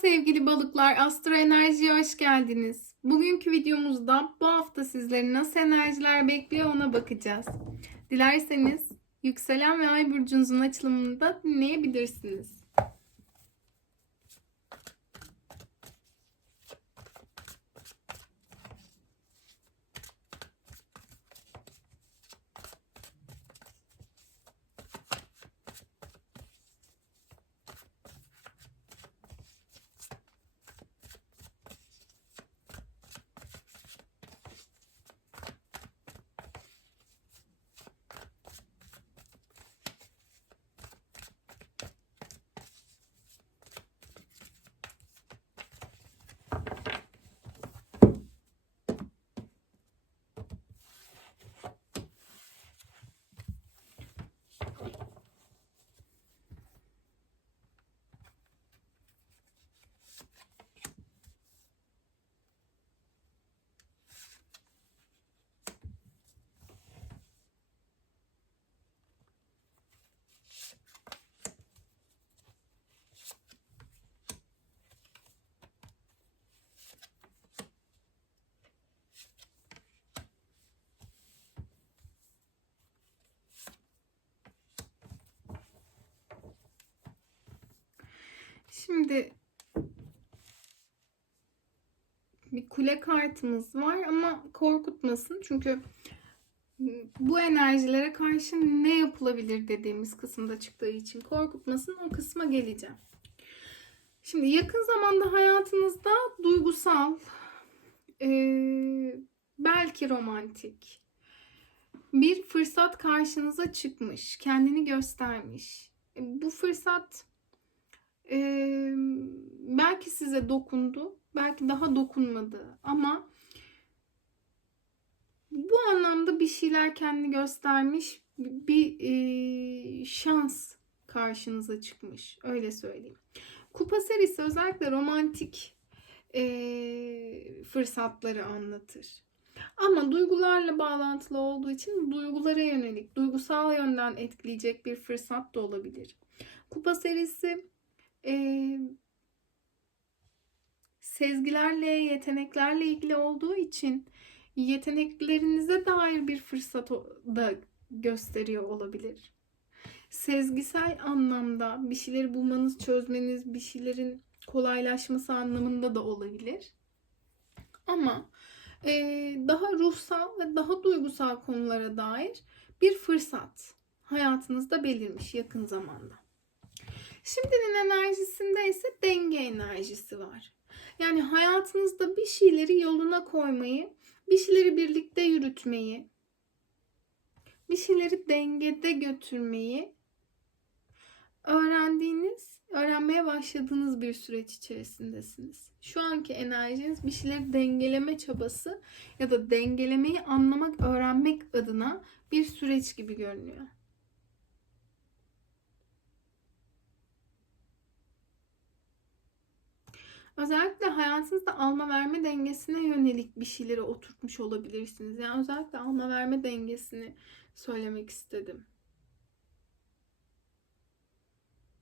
sevgili balıklar, Astro Enerji'ye hoş geldiniz. Bugünkü videomuzda bu hafta sizleri nasıl enerjiler bekliyor ona bakacağız. Dilerseniz yükselen ve ay burcunuzun açılımını da dinleyebilirsiniz. Şimdi bir kule kartımız var ama korkutmasın çünkü bu enerjilere karşı ne yapılabilir dediğimiz kısımda çıktığı için korkutmasın o kısma geleceğim. Şimdi yakın zamanda hayatınızda duygusal, eee, belki romantik bir fırsat karşınıza çıkmış, kendini göstermiş. E, Bu fırsat eee, belki size dokundu, belki daha dokunmadı ama bu anlamda bir şeyler kendini göstermiş, bir eee, şans karşınıza çıkmış, öyle söyleyeyim. Kupa serisi özellikle romantik eee, fırsatları anlatır. Ama duygularla bağlantılı olduğu için duygulara yönelik, duygusal yönden etkileyecek bir fırsat da olabilir. Kupa serisi eee, sezgilerle, yeteneklerle ilgili olduğu için yeteneklerinize dair bir fırsat da gösteriyor olabilir. Sezgisel anlamda bir şeyleri bulmanız, çözmeniz, bir şeylerin kolaylaşması anlamında da olabilir. Ama eee, daha ruhsal ve daha duygusal konulara dair bir fırsat hayatınızda belirmiş yakın zamanda. Şimdinin enerjisinde ise denge enerjisi var. Yani hayatınızda bir şeyleri yoluna koymayı, bir şeyleri birlikte yürütmeyi, bir şeyleri dengede götürmeyi öğrendiğiniz, öğrenmeye başladığınız bir süreç içerisindesiniz. Şu anki enerjiniz bir şeyleri dengeleme çabası ya da dengelemeyi anlamak, öğrenmek adına bir süreç gibi görünüyor. Özellikle hayatınızda alma verme dengesine yönelik bir şeyleri oturtmuş olabilirsiniz. Yani özellikle alma verme dengesini söylemek istedim.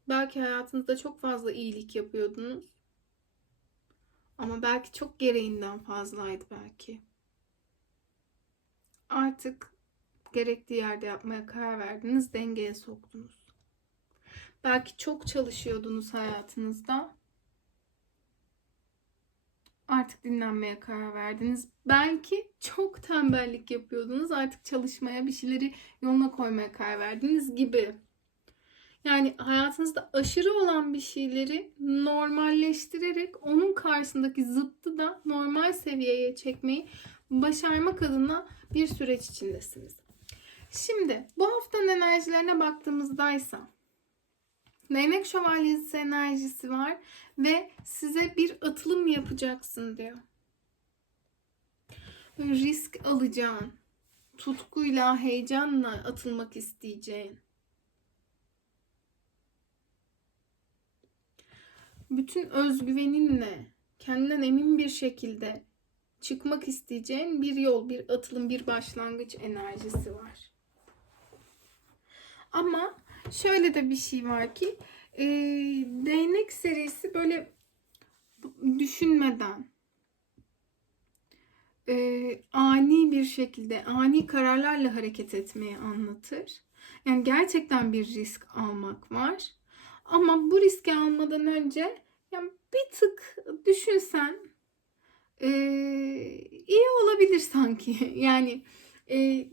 Belki hayatınızda çok fazla iyilik yapıyordunuz. Ama belki çok gereğinden fazlaydı belki. Artık gerektiği yerde yapmaya karar verdiniz, dengeye soktunuz. Belki çok çalışıyordunuz hayatınızda. Artık dinlenmeye karar verdiniz. Belki çok tembellik yapıyordunuz. Artık çalışmaya, bir şeyleri yoluna koymaya karar verdiniz gibi. Yani hayatınızda aşırı olan bir şeyleri normalleştirerek onun karşısındaki zıttı da normal seviyeye çekmeyi başarmak adına bir süreç içindesiniz. Şimdi bu haftanın enerjilerine baktığımızdaysa Değnek şövalyesi enerjisi var ve size bir atılım yapacaksın diyor. Risk alacağın, tutkuyla, heyecanla atılmak isteyeceğin. Bütün özgüveninle, kendinden emin bir şekilde çıkmak isteyeceğin bir yol, bir atılım, bir başlangıç enerjisi var. Ama şöyle de bir şey var ki e, değnek serisi böyle düşünmeden e, ani bir şekilde ani kararlarla hareket etmeyi anlatır. Yani gerçekten bir risk almak var. Ama bu riski almadan önce yani bir tık düşünsen e, iyi olabilir sanki. Yani e,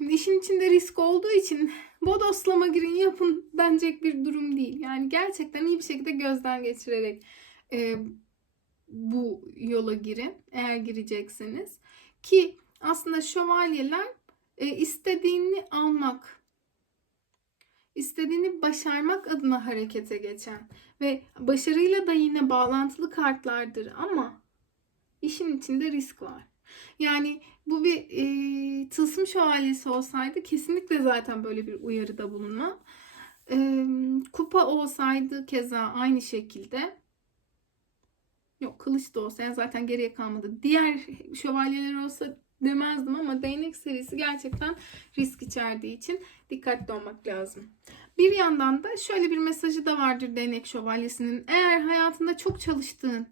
şimdi işin içinde risk olduğu için bodoslama girin yapın denecek bir durum değil. Yani gerçekten iyi bir şekilde gözden geçirerek e, bu yola girin eğer girecekseniz. Ki aslında şövalyeler e, istediğini almak, istediğini başarmak adına harekete geçen ve başarıyla da yine bağlantılı kartlardır ama işin içinde risk var. Yani bu bir e, tılsım şövalyesi olsaydı kesinlikle zaten böyle bir uyarıda bulunma. E, kupa olsaydı keza aynı şekilde. Yok kılıç da olsa yani zaten geriye kalmadı. Diğer şövalyeler olsa demezdim ama değnek serisi gerçekten risk içerdiği için dikkatli olmak lazım. Bir yandan da şöyle bir mesajı da vardır değnek şövalyesinin. Eğer hayatında çok çalıştığın,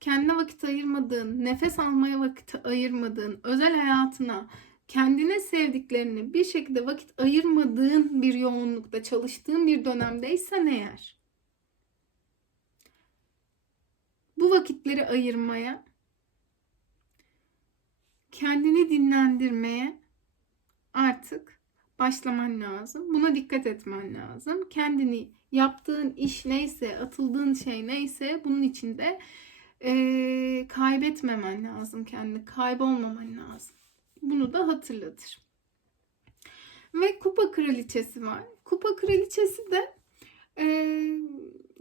kendine vakit ayırmadığın, nefes almaya vakit ayırmadığın, özel hayatına, kendine sevdiklerini bir şekilde vakit ayırmadığın bir yoğunlukta çalıştığın bir dönemdeysen eğer bu vakitleri ayırmaya, kendini dinlendirmeye artık başlaman lazım. Buna dikkat etmen lazım. Kendini yaptığın iş neyse, atıldığın şey neyse bunun içinde e, kaybetmemen lazım kendini. Kaybolmaman lazım. Bunu da hatırlatır. Ve kupa kraliçesi var. Kupa kraliçesi de e,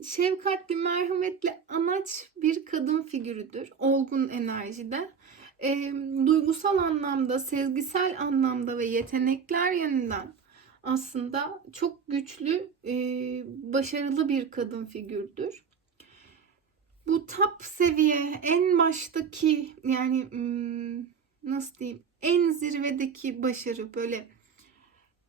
şefkatli, merhametli, anaç bir kadın figürüdür. Olgun enerjide. E, duygusal anlamda, sezgisel anlamda ve yetenekler yönünden aslında çok güçlü, e, başarılı bir kadın figürdür. Bu top seviye, en baştaki yani nasıl diyeyim, en zirvedeki başarı böyle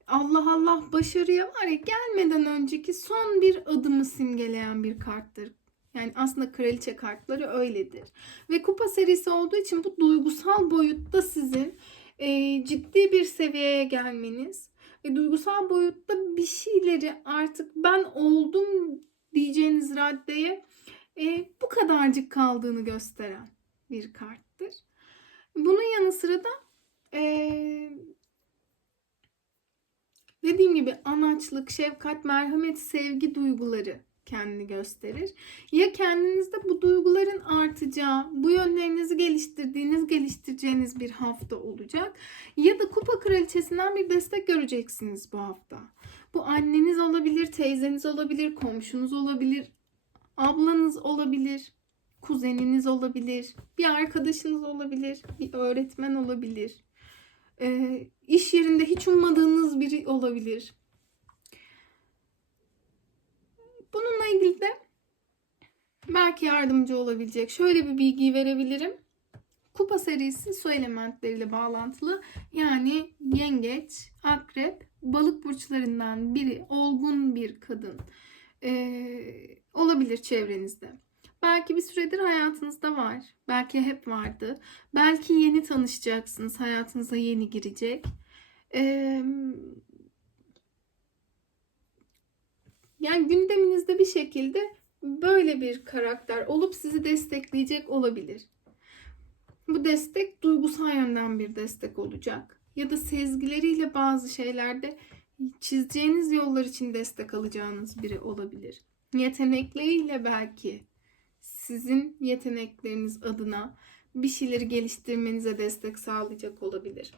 Allah Allah başarıya var ya gelmeden önceki son bir adımı simgeleyen bir karttır. Yani aslında kraliçe kartları öyledir. Ve kupa serisi olduğu için bu duygusal boyutta sizin e, ciddi bir seviyeye gelmeniz ve duygusal boyutta bir şeyleri artık ben oldum diyeceğiniz raddeye e, bu kadarcık kaldığını gösteren bir karttır. Bunun yanı sıra da e, dediğim gibi anaçlık, şefkat, merhamet, sevgi duyguları kendini gösterir. Ya kendinizde bu duyguların artacağı, bu yönlerinizi geliştirdiğiniz, geliştireceğiniz bir hafta olacak. Ya da kupa kraliçesinden bir destek göreceksiniz bu hafta. Bu anneniz olabilir, teyzeniz olabilir, komşunuz olabilir, ablanız olabilir, kuzeniniz olabilir, bir arkadaşınız olabilir, bir öğretmen olabilir. E, iş yerinde hiç ummadığınız biri olabilir. Bununla ilgili de belki yardımcı olabilecek şöyle bir bilgi verebilirim. Kupa serisi su elementleriyle bağlantılı. Yani yengeç, akrep, balık burçlarından biri olgun bir kadın ee, olabilir çevrenizde. Belki bir süredir hayatınızda var. Belki hep vardı. Belki yeni tanışacaksınız. Hayatınıza yeni girecek. Ee, yani gündeminizde bir şekilde böyle bir karakter olup sizi destekleyecek olabilir. Bu destek duygusal yönden bir destek olacak. Ya da sezgileriyle bazı şeylerde çizeceğiniz yollar için destek alacağınız biri olabilir. Yetenekleriyle belki sizin yetenekleriniz adına bir şeyleri geliştirmenize destek sağlayacak olabilir.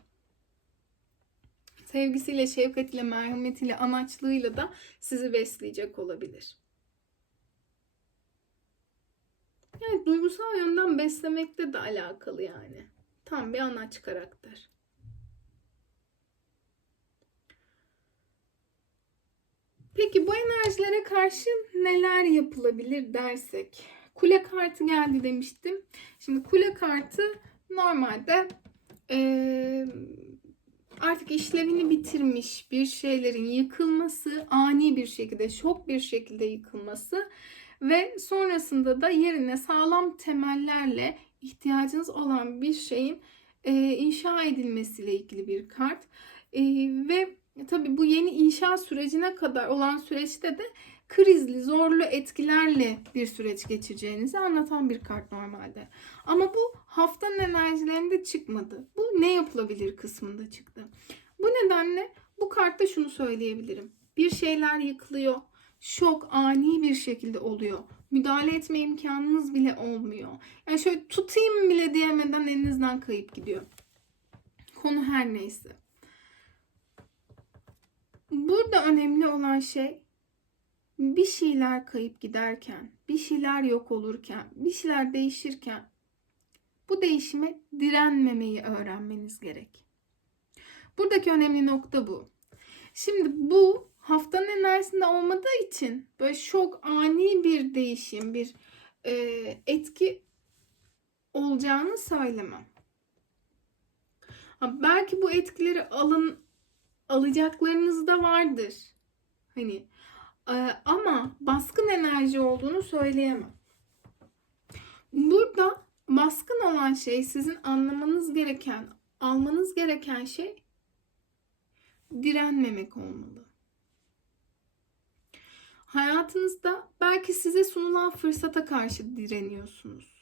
Sevgisiyle, şefkatiyle, merhametiyle, anaçlığıyla da sizi besleyecek olabilir. Yani duygusal yönden beslemekte de alakalı yani. Tam bir anaç karakter. Peki bu enerjilere karşı neler yapılabilir dersek? Kule kartı geldi demiştim. Şimdi kule kartı normalde e, artık işlevini bitirmiş bir şeylerin yıkılması, ani bir şekilde, şok bir şekilde yıkılması Ve sonrasında da yerine sağlam temellerle ihtiyacınız olan bir şeyin e, inşa edilmesiyle ilgili bir kart. E, ve tabii bu yeni inşa sürecine kadar olan süreçte de krizli, zorlu etkilerle bir süreç geçireceğinizi anlatan bir kart normalde. Ama bu haftanın enerjilerinde çıkmadı. Bu ne yapılabilir kısmında çıktı. Bu nedenle bu kartta şunu söyleyebilirim. Bir şeyler yıkılıyor. Şok ani bir şekilde oluyor. Müdahale etme imkanınız bile olmuyor. Yani şöyle tutayım bile diyemeden elinizden kayıp gidiyor. Konu her neyse. Burada önemli olan şey bir şeyler kayıp giderken, bir şeyler yok olurken, bir şeyler değişirken bu değişime direnmemeyi öğrenmeniz gerek. Buradaki önemli nokta bu. Şimdi bu haftanın enerjisinde olmadığı için böyle şok ani bir değişim, bir e, etki olacağını söylemem. Belki bu etkileri alın alacaklarınız da vardır. Hani e, ama baskın enerji olduğunu söyleyemem. Burada baskın olan şey sizin anlamanız gereken, almanız gereken şey direnmemek olmalı. Hayatınızda belki size sunulan fırsata karşı direniyorsunuz.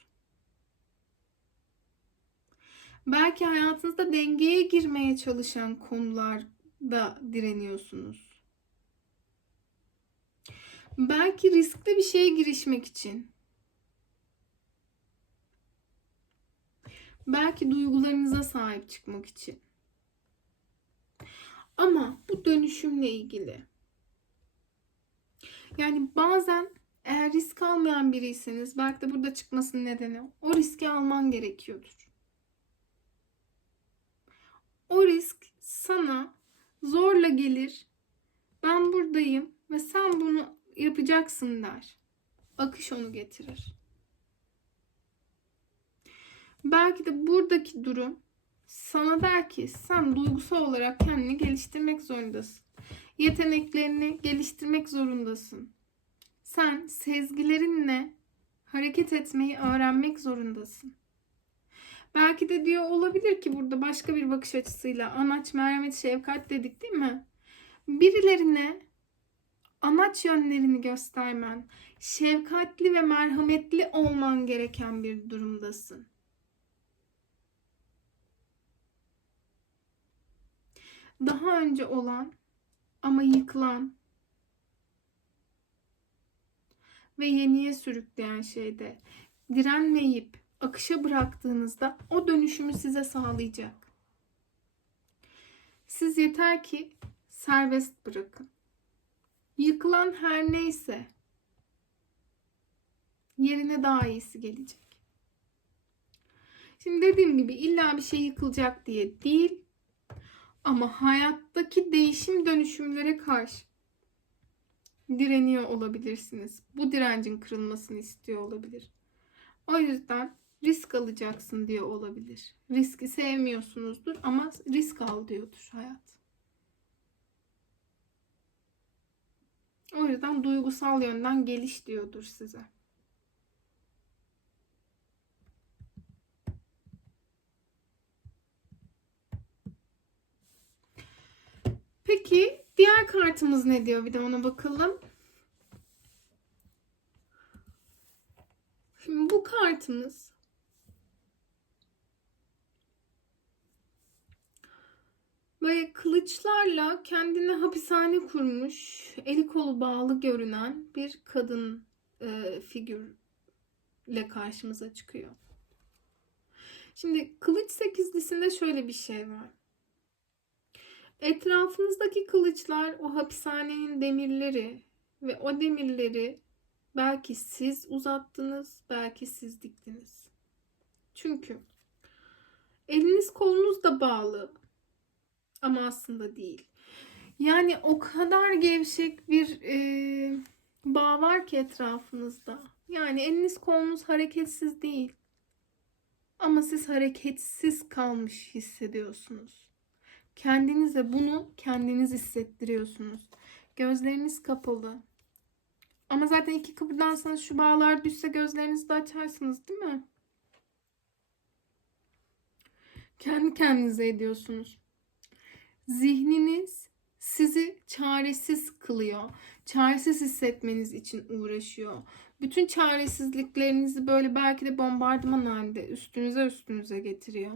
Belki hayatınızda dengeye girmeye çalışan konularda direniyorsunuz. Belki riskli bir şeye girişmek için. Belki duygularınıza sahip çıkmak için. Ama bu dönüşümle ilgili. Yani bazen eğer risk almayan biriyseniz belki de burada çıkmasının nedeni o riski alman gerekiyordur. O risk sana zorla gelir. Ben buradayım ve sen bunu yapacaksın der. Akış onu getirir. Belki de buradaki durum sana der ki sen duygusal olarak kendini geliştirmek zorundasın. Yeteneklerini geliştirmek zorundasın. Sen sezgilerinle hareket etmeyi öğrenmek zorundasın. Belki de diyor olabilir ki burada başka bir bakış açısıyla anaç, merhamet, şefkat dedik değil mi? Birilerine anaç yönlerini göstermen, şefkatli ve merhametli olman gereken bir durumdasın. Daha önce olan ama yıkılan ve yeniye sürükleyen şeyde direnmeyip akışa bıraktığınızda o dönüşümü size sağlayacak. Siz yeter ki serbest bırakın. Yıkılan her neyse yerine daha iyisi gelecek. Şimdi dediğim gibi illa bir şey yıkılacak diye değil ama hayattaki değişim dönüşümlere karşı direniyor olabilirsiniz. Bu direncin kırılmasını istiyor olabilir. O yüzden risk alacaksın diye olabilir. Riski sevmiyorsunuzdur ama risk al diyordur hayat. O yüzden duygusal yönden geliş diyordur size. Peki diğer kartımız ne diyor? Bir de ona bakalım. Şimdi bu kartımız böyle kılıçlarla kendine hapishane kurmuş, eli kolu bağlı görünen bir kadın e, figürle karşımıza çıkıyor. Şimdi kılıç sekizlisinde şöyle bir şey var. Etrafınızdaki kılıçlar o hapishanenin demirleri ve o demirleri belki siz uzattınız, belki siz diktiniz. Çünkü eliniz kolunuz da bağlı ama aslında değil. Yani o kadar gevşek bir e, bağ var ki etrafınızda. Yani eliniz kolunuz hareketsiz değil. Ama siz hareketsiz kalmış hissediyorsunuz. Kendinize bunu kendiniz hissettiriyorsunuz. Gözleriniz kapalı. Ama zaten iki kıpırdansanız şu bağlar düşse gözlerinizi de açarsınız değil mi? Kendi kendinize ediyorsunuz. Zihniniz sizi çaresiz kılıyor. Çaresiz hissetmeniz için uğraşıyor. Bütün çaresizliklerinizi böyle belki de bombardıman halinde üstünüze üstünüze getiriyor.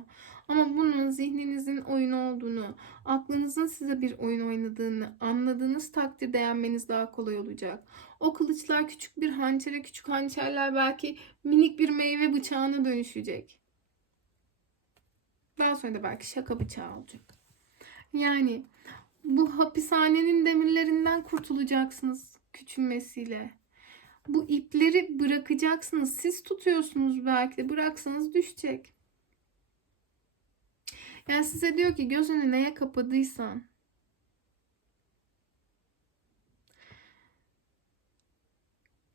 Ama bunun zihninizin oyun olduğunu, aklınızın size bir oyun oynadığını anladığınız takdirde yenmeniz daha kolay olacak. O kılıçlar küçük bir hançere, küçük hançerler belki minik bir meyve bıçağına dönüşecek. Daha sonra da belki şaka bıçağı olacak. Yani bu hapishanenin demirlerinden kurtulacaksınız küçülmesiyle. Bu ipleri bırakacaksınız. Siz tutuyorsunuz belki de bıraksanız düşecek. Yani size diyor ki gözünü neye kapadıysan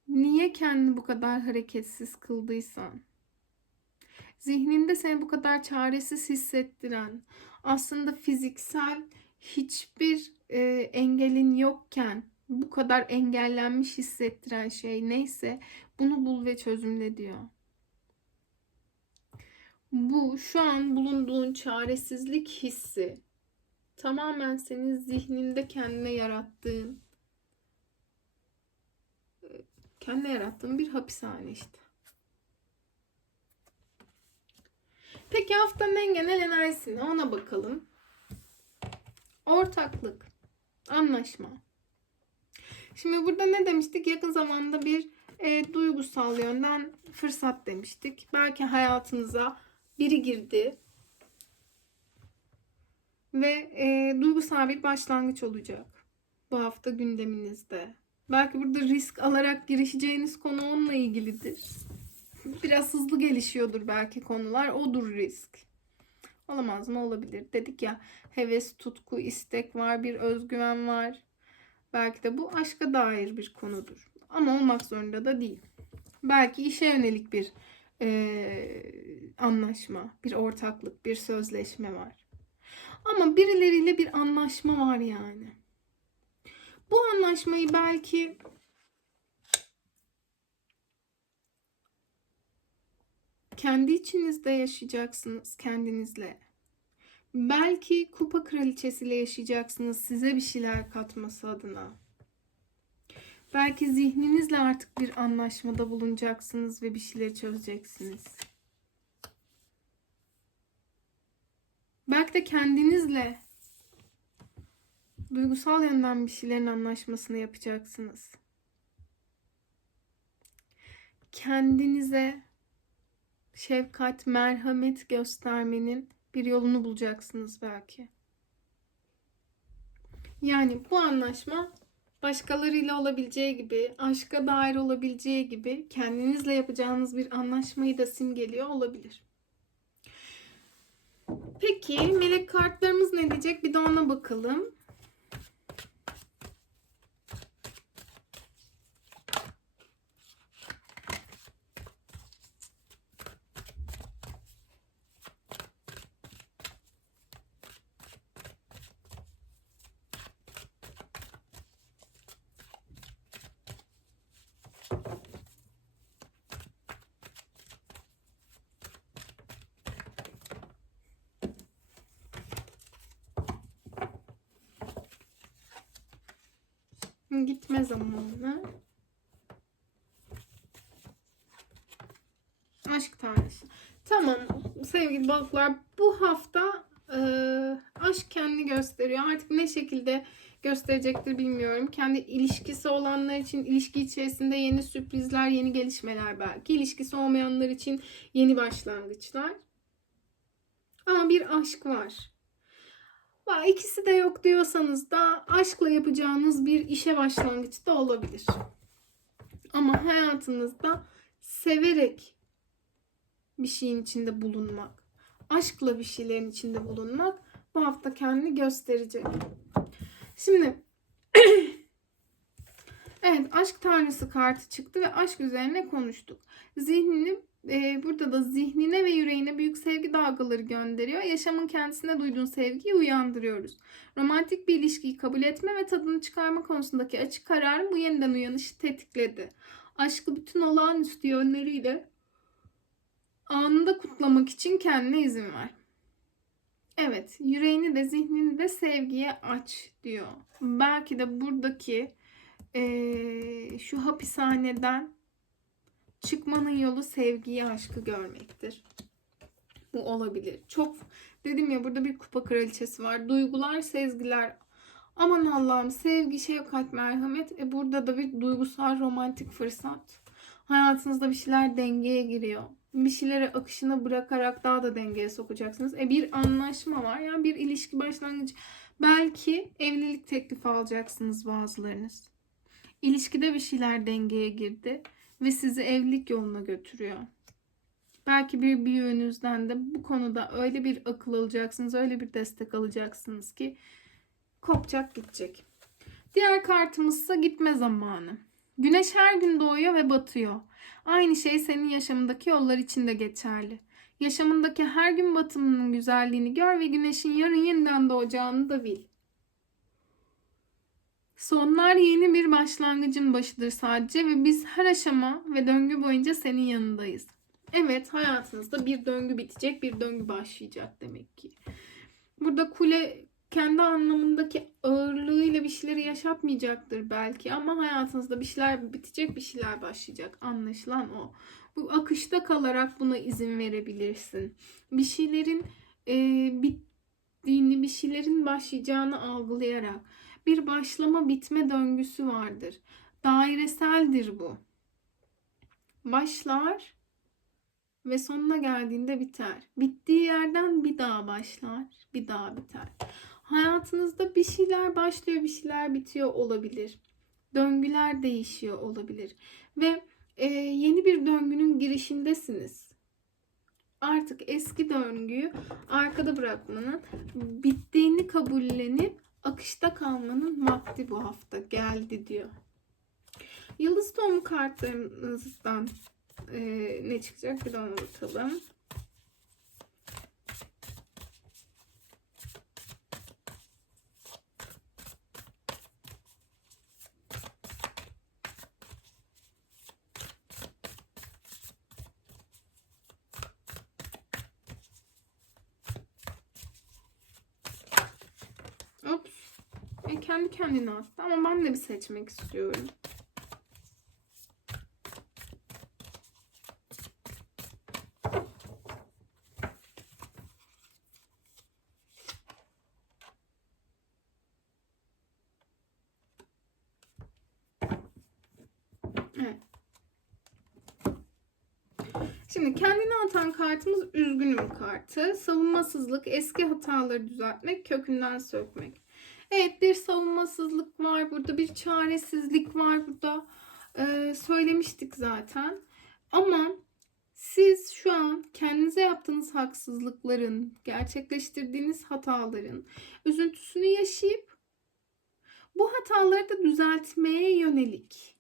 niye kendini bu kadar hareketsiz kıldıysan zihninde seni bu kadar çaresiz hissettiren aslında fiziksel hiçbir e, engelin yokken bu kadar engellenmiş hissettiren şey neyse bunu bul ve çözümle diyor. Bu şu an bulunduğun çaresizlik hissi tamamen senin zihninde kendine yarattığın kendine yarattığın bir hapishane işte. Peki haftanın en genel enerjisine ona bakalım. Ortaklık, anlaşma. Şimdi burada ne demiştik? Yakın zamanda bir e, duygusal yönden fırsat demiştik. Belki hayatınıza biri girdi ve e, duygusal bir başlangıç olacak bu hafta gündeminizde. Belki burada risk alarak girişeceğiniz konu onunla ilgilidir. Biraz hızlı gelişiyordur belki konular. Odur risk. Olamaz mı? Olabilir. Dedik ya heves, tutku, istek var, bir özgüven var. Belki de bu aşka dair bir konudur. Ama olmak zorunda da değil. Belki işe yönelik bir e, anlaşma, bir ortaklık, bir sözleşme var. Ama birileriyle bir anlaşma var yani. Bu anlaşmayı belki kendi içinizde yaşayacaksınız kendinizle. Belki kupa kraliçesiyle yaşayacaksınız size bir şeyler katması adına. Belki zihninizle artık bir anlaşmada bulunacaksınız ve bir şeyleri çözeceksiniz. Belki de kendinizle duygusal yönden bir şeylerin anlaşmasını yapacaksınız. Kendinize şefkat, merhamet göstermenin bir yolunu bulacaksınız belki. Yani bu anlaşma başkalarıyla olabileceği gibi, aşka dair olabileceği gibi kendinizle yapacağınız bir anlaşmayı da simgeliyor olabilir. Peki melek kartlarımız ne diyecek? Bir de ona bakalım. Gitme zamanı. Aşk tanesi. Tamam sevgili balıklar bu hafta e, aşk kendini gösteriyor. Artık ne şekilde gösterecektir bilmiyorum. Kendi ilişkisi olanlar için ilişki içerisinde yeni sürprizler, yeni gelişmeler belki. İlişkisi olmayanlar için yeni başlangıçlar. Ama bir aşk var. İkisi de yok diyorsanız da aşkla yapacağınız bir işe başlangıç da olabilir. Ama hayatınızda severek bir şeyin içinde bulunmak, aşkla bir şeylerin içinde bulunmak bu hafta kendini gösterecek. Şimdi evet aşk tanrısı kartı çıktı ve aşk üzerine konuştuk. Zihnini e, burada da zihnine ve yüreğine büyük sevgi dalgaları gönderiyor. Yaşamın kendisine duyduğun sevgiyi uyandırıyoruz. Romantik bir ilişkiyi kabul etme ve tadını çıkarma konusundaki açık kararın bu yeniden uyanışı tetikledi. Aşkı bütün olağanüstü yönleriyle anında kutlamak için kendine izin ver. Evet, yüreğini de zihnini de sevgiye aç diyor. Belki de buradaki eee, şu hapishaneden çıkmanın yolu sevgiyi, aşkı görmektir. Bu olabilir. Çok dedim ya burada bir kupa kraliçesi var. Duygular, sezgiler. Aman Allah'ım sevgi, şefkat, merhamet. E burada da bir duygusal romantik fırsat. Hayatınızda bir şeyler dengeye giriyor. Bir şeyleri akışına bırakarak daha da dengeye sokacaksınız. E bir anlaşma var. Yani bir ilişki başlangıcı. Belki evlilik teklifi alacaksınız bazılarınız. İlişkide bir şeyler dengeye girdi ve sizi evlilik yoluna götürüyor. Belki bir büyüğünüzden de bu konuda öyle bir akıl alacaksınız, öyle bir destek alacaksınız ki kopacak gidecek. Diğer kartımız ise gitme zamanı. Güneş her gün doğuyor ve batıyor. Aynı şey senin yaşamındaki yollar için de geçerli. Yaşamındaki her gün batımının güzelliğini gör ve güneşin yarın yeniden doğacağını da bil. Sonlar yeni bir başlangıcın başıdır sadece ve biz her aşama ve döngü boyunca senin yanındayız. Evet hayatınızda bir döngü bitecek, bir döngü başlayacak demek ki. Burada kule kendi anlamındaki ağırlığıyla bir şeyleri yaşatmayacaktır belki ama hayatınızda bir şeyler bitecek, bir şeyler başlayacak. Anlaşılan o. Bu akışta kalarak buna izin verebilirsin. Bir şeylerin e, bittiğini, bir şeylerin başlayacağını algılayarak bir başlama bitme döngüsü vardır. Daireseldir bu. Başlar ve sonuna geldiğinde biter. Bittiği yerden bir daha başlar, bir daha biter. Hayatınızda bir şeyler başlıyor, bir şeyler bitiyor olabilir. Döngüler değişiyor olabilir. Ve e, yeni bir döngünün girişindesiniz. Artık eski döngüyü arkada bırakmanın, bittiğini kabullenip akışta kalmanın vakti bu hafta geldi diyor. Yıldız tohumu kartlarımızdan e, ne çıkacak bir ona bakalım. Ops. E, kendi kendine attı ama ben de bir seçmek istiyorum. Şimdi kendini atan kartımız üzgünüm kartı. Savunmasızlık, eski hataları düzeltmek, kökünden sökmek. Evet bir savunmasızlık var burada, bir çaresizlik var burada. Ee, söylemiştik zaten. Ama siz şu an kendinize yaptığınız haksızlıkların, gerçekleştirdiğiniz hataların üzüntüsünü yaşayıp bu hataları da düzeltmeye yönelik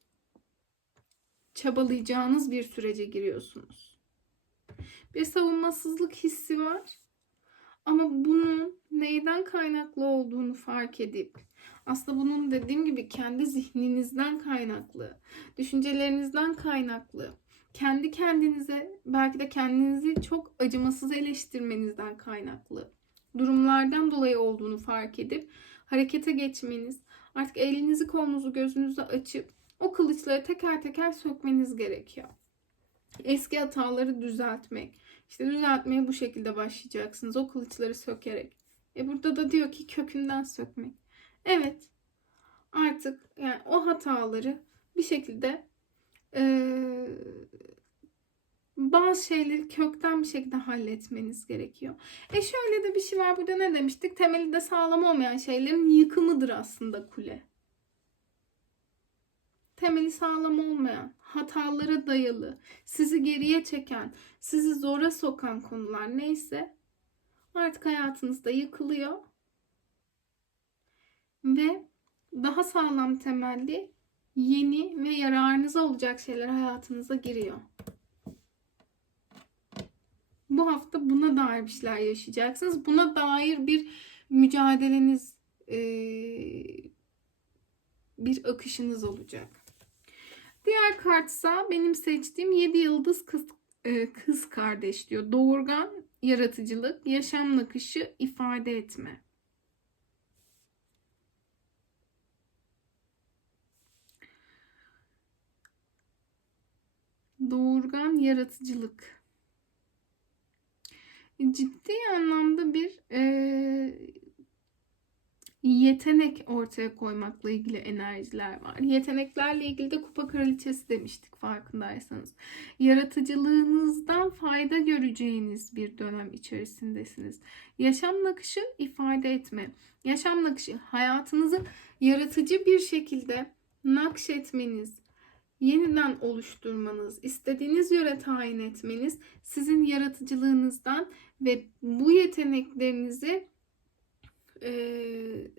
çabalayacağınız bir sürece giriyorsunuz. Bir savunmasızlık hissi var. Ama bunun neyden kaynaklı olduğunu fark edip aslında bunun dediğim gibi kendi zihninizden kaynaklı, düşüncelerinizden kaynaklı, kendi kendinize belki de kendinizi çok acımasız eleştirmenizden kaynaklı durumlardan dolayı olduğunu fark edip harekete geçmeniz, artık elinizi kolunuzu gözünüzü açıp o kılıçları teker teker sökmeniz gerekiyor. Eski hataları düzeltmek. İşte düzeltmeye bu şekilde başlayacaksınız. O kılıçları sökerek. E burada da diyor ki kökünden sökmek. Evet. Artık yani o hataları bir şekilde ee, bazı şeyleri kökten bir şekilde halletmeniz gerekiyor. E şöyle de bir şey var burada ne demiştik? Temeli de sağlam olmayan şeylerin yıkımıdır aslında kule temeli sağlam olmayan, hatalara dayalı, sizi geriye çeken, sizi zora sokan konular neyse artık hayatınızda yıkılıyor ve daha sağlam temelli yeni ve yararınıza olacak şeyler hayatınıza giriyor. Bu hafta buna dair bir şeyler yaşayacaksınız. Buna dair bir mücadeleniz, eee, bir akışınız olacak. Diğer kartsa benim seçtiğim 7 yıldız kız, e, kız kardeş diyor. Doğurgan, yaratıcılık, yaşam nakışı, ifade etme. Doğurgan, yaratıcılık. Ciddi anlamda bir e, yetenek ortaya koymakla ilgili enerjiler var. Yeteneklerle ilgili de kupa kraliçesi demiştik farkındaysanız. Yaratıcılığınızdan fayda göreceğiniz bir dönem içerisindesiniz. Yaşam nakışı ifade etme. Yaşam nakışı hayatınızı yaratıcı bir şekilde nakşetmeniz, yeniden oluşturmanız, istediğiniz yöre tayin etmeniz sizin yaratıcılığınızdan ve bu yeteneklerinizi eee,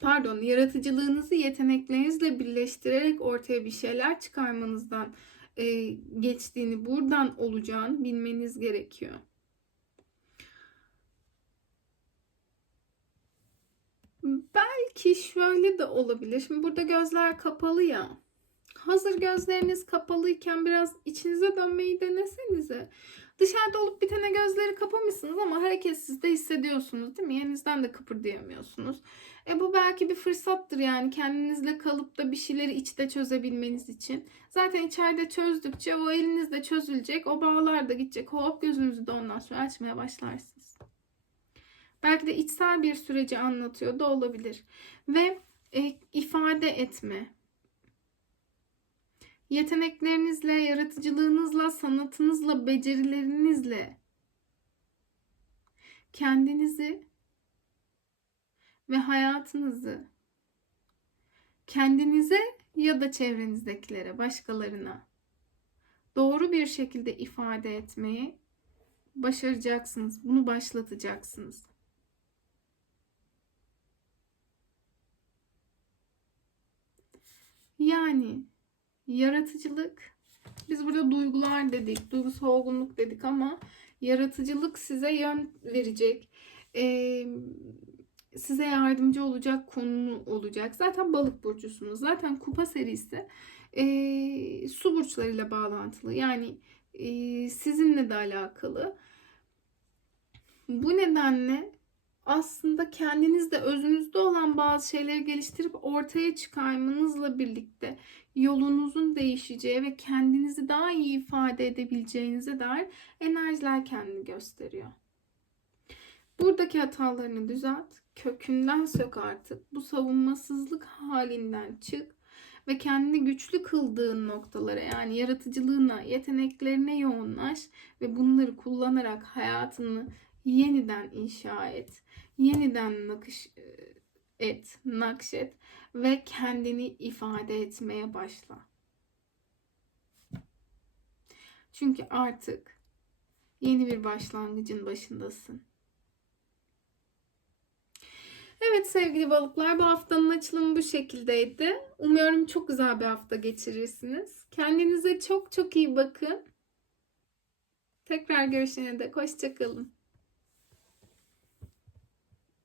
pardon yaratıcılığınızı yeteneklerinizle birleştirerek ortaya bir şeyler çıkarmanızdan eee, geçtiğini, buradan olacağını bilmeniz gerekiyor. Belki şöyle de olabilir. Şimdi burada gözler kapalı ya. Hazır gözleriniz kapalıyken biraz içinize dönmeyi denesenize. Dışarıda olup bitene gözleri kapamışsınız ama hareketsiz de hissediyorsunuz değil mi? Yerinizden de kıpırdayamıyorsunuz. E bu belki bir fırsattır yani kendinizle kalıp da bir şeyleri içte çözebilmeniz için. Zaten içeride çözdükçe o elinizde çözülecek, o bağlar da gidecek. Hop gözünüzü de ondan sonra açmaya başlarsınız. Belki de içsel bir süreci anlatıyor da olabilir. Ve e, ifade etme. Yeteneklerinizle, yaratıcılığınızla, sanatınızla, becerilerinizle kendinizi ve hayatınızı kendinize ya da çevrenizdekilere, başkalarına doğru bir şekilde ifade etmeyi başaracaksınız. Bunu başlatacaksınız. Yani yaratıcılık biz burada duygular dedik, duygusal olgunluk dedik ama yaratıcılık size yön verecek. Ee, size yardımcı olacak konu olacak. Zaten balık burcusunuz. Zaten kupa serisi e, su burçlarıyla bağlantılı. Yani e, sizinle de alakalı. Bu nedenle aslında kendinizde özünüzde olan bazı şeyleri geliştirip ortaya çıkarmanızla birlikte yolunuzun değişeceği ve kendinizi daha iyi ifade edebileceğinize dair enerjiler kendini gösteriyor. Buradaki hatalarını düzelt, kökünden sök artık. Bu savunmasızlık halinden çık ve kendini güçlü kıldığın noktalara yani yaratıcılığına, yeteneklerine yoğunlaş ve bunları kullanarak hayatını yeniden inşa et. Yeniden nakış et, nakşet ve kendini ifade etmeye başla. Çünkü artık yeni bir başlangıcın başındasın. Evet sevgili balıklar bu haftanın açılımı bu şekildeydi. Umuyorum çok güzel bir hafta geçirirsiniz. Kendinize çok çok iyi bakın. Tekrar görüşene dek hoşçakalın.